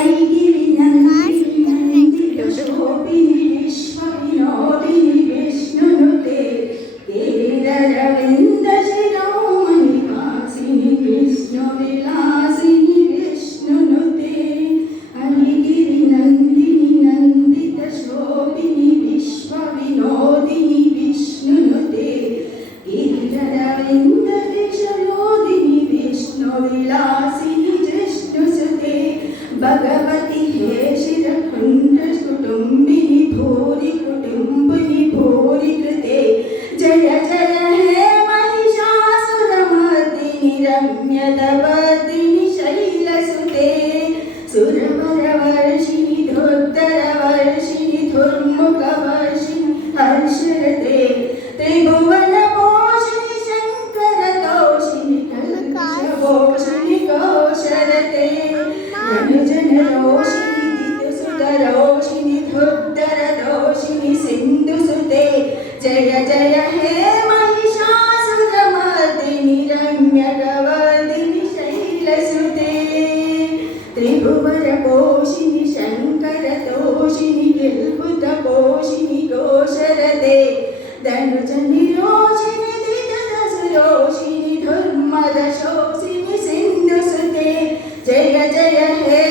ऐगिरि नन्दिनि नन्दितशोभिनि विश्वविनोदिनि विष्णुनुते गिरिधरविन्दशिरोमणि हासिनि विष्णुविलासिनि विष्णुनुते ऐगिरि नन्दिनि नन्दितशोभिनि विश्वविनोदिनि विष्णुनुते गिरिधरविन्दविशलोदिनि विष्णुविलासिनि विष्णुसुते भगवति हे शिरकुण्डकुटुम्बिनि भूरि कुटुम्बिनि भूरि कृते जय जय हे महिषासुरमर्दिनि रम्यदवर्दिनि शैलसुते सुरवरवर्षिणि धुर्धरवर्षिणि धुर्मुखवर्षिणि हर्षरते त्रिभुवनपोषिणि शङ्करतोषिणि कल्पषोषिणि कौशरते जनजनरोषिणि दितुसुतरोषिणि धुर्धरदोषिणि सिन्धुसुते जय जय हे महिषासुरमर्दिनि रम्यकवर्दिनि शैलसुते त्रिभुवनपोषिणि शङ्करतोषिणि किल्बुधपोषिणि कोशरते धनुजनिरोषिणि दिदसुरोषिणि धुर्मदशोषिणि सिन्धुसुते जय जय हे